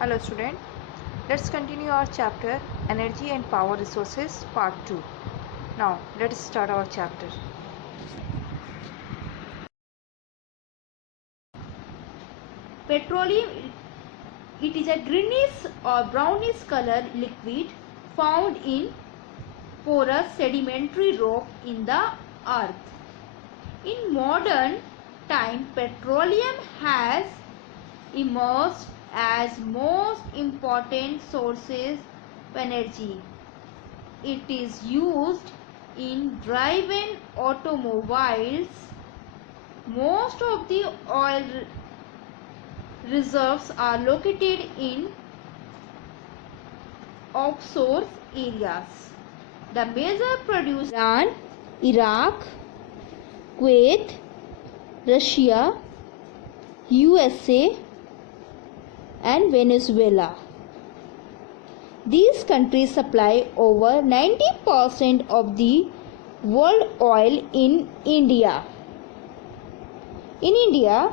Hello student, let's continue our chapter Energy and Power Resources Part 2. Now let's start our chapter. Petroleum, it is a greenish or brownish color liquid found in porous sedimentary rock in the earth. In modern time, petroleum has emerged as most important sources of energy. It is used in driving automobiles. Most of the oil reserves are located in offshore areas. The major producers Iran, Iraq, Kuwait, Russia, USA and Venezuela. These countries supply over 90% of the world oil in India. In India,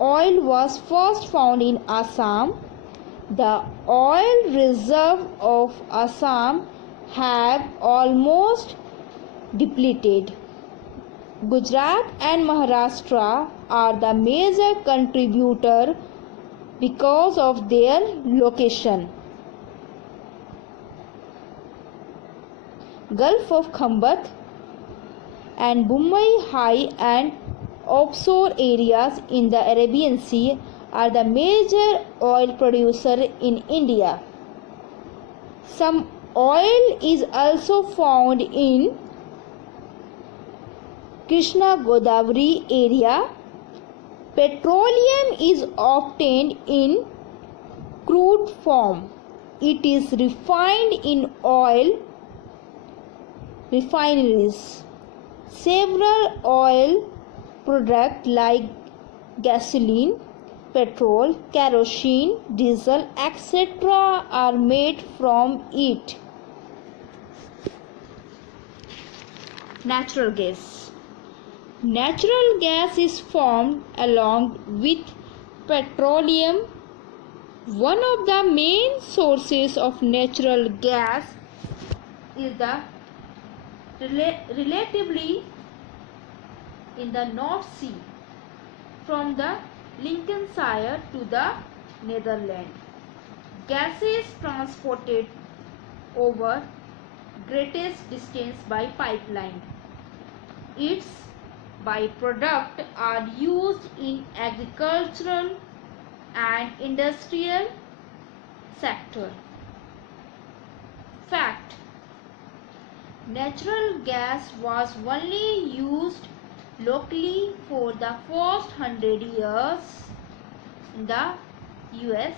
oil was first found in Assam. The oil reserve of Assam have almost depleted. Gujarat and Maharashtra are the major contributor because of their location. Gulf of Khambat and Mumbai high and offshore areas in the Arabian Sea are the major oil producer in India. Some oil is also found in Krishna Godavari area. Petroleum is obtained in crude form. It is refined in oil refineries. Several oil products like gasoline, petrol, kerosene, diesel, etc. are made from it. Natural gas. Natural gas is formed along with petroleum. One of the main sources of natural gas is the relatively in the North Sea from the Lincolnshire to the Netherlands. Gas is transported over greatest distance by pipeline. Its byproducts are used in agricultural and industrial sector. Fact: natural gas was only used locally for the first 100 years in the US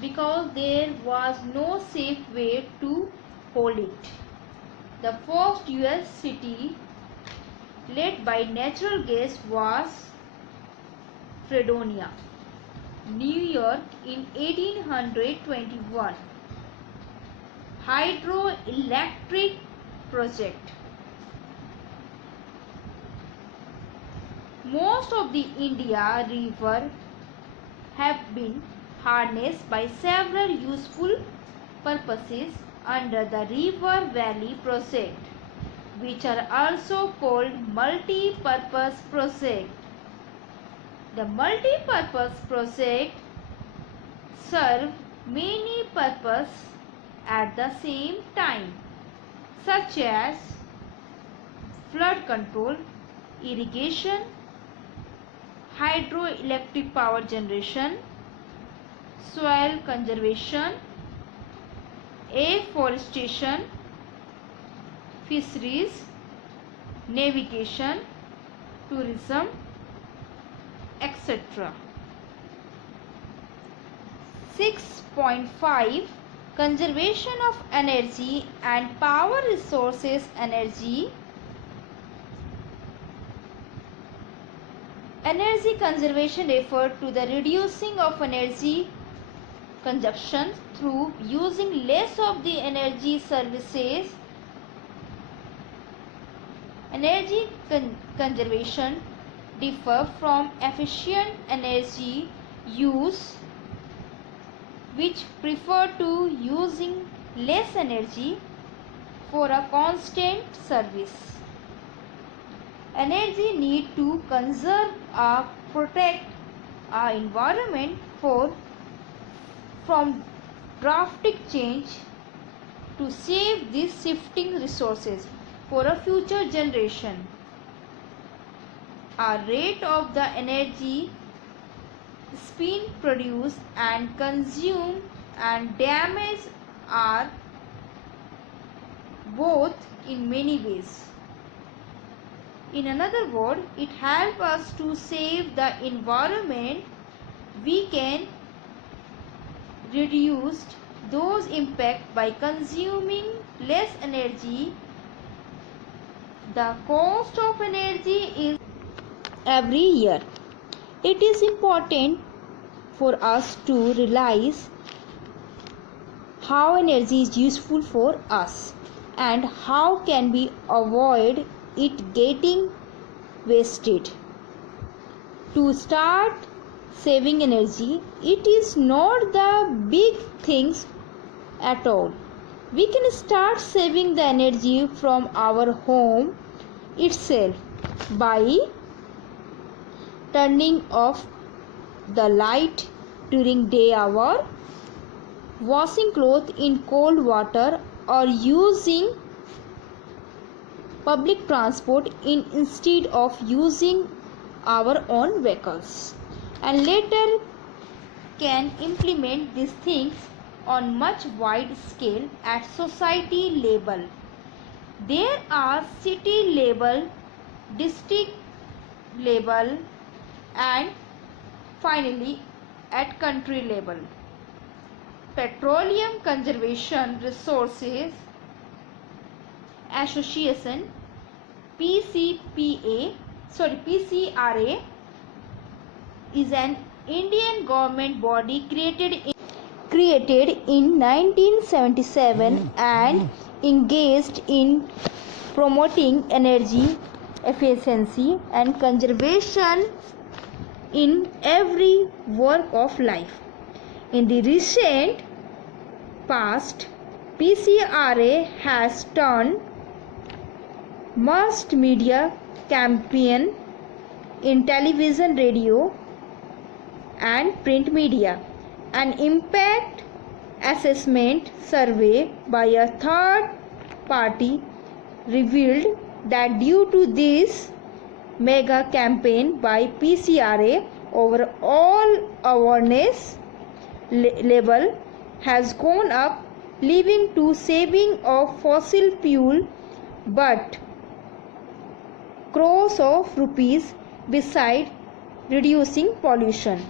because there was no safe way to hold it. The first US city led by natural gas was Fredonia, New York in 1821. Hydroelectric project. Most of the India river have been harnessed by several useful purposes under the River Valley project, which are also called multi-purpose project. The multi-purpose project serve many purposes at the same time, such as flood control, irrigation, hydroelectric power generation, soil conservation, afforestation, fisheries, navigation, tourism, etc. 6.5 Conservation of energy and power resources. Energy conservation refers to the reducing of energy consumption through using less of the energy services. Energy conservation differ from efficient energy use which prefer to using less energy for a constant service. Energy need to conserve or protect our environment from drastic change to save these shifting resources for a future generation. Our rate of the energy is being produced and consumed and damaged are both in many ways. In another word, it helps us to save the environment. We can reduce those impacts by consuming less energy. The cost of energy is every year. It is important for us to realize how energy is useful for us and how can we avoid it getting wasted. To start saving energy, it is not the big things at all. We can start saving the energy from our home itself by turning off the light during day hour, washing clothes in cold water, or using public transport instead of using our own vehicles. And later can implement these things on much wide scale at society level. There are city level, district level, and finally at country level. Petroleum Conservation Resources Association PCRA is an Indian government body created in 1977 and engaged in promoting energy efficiency and conservation in every walk of life. In the recent past, PCRA has turned mass media campaign in television, radio, and print media. An impact assessment survey by a third party revealed that due to this mega campaign by PCRA, overall awareness level has gone up, leading to saving of fossil fuel but crores of rupees beside reducing pollution.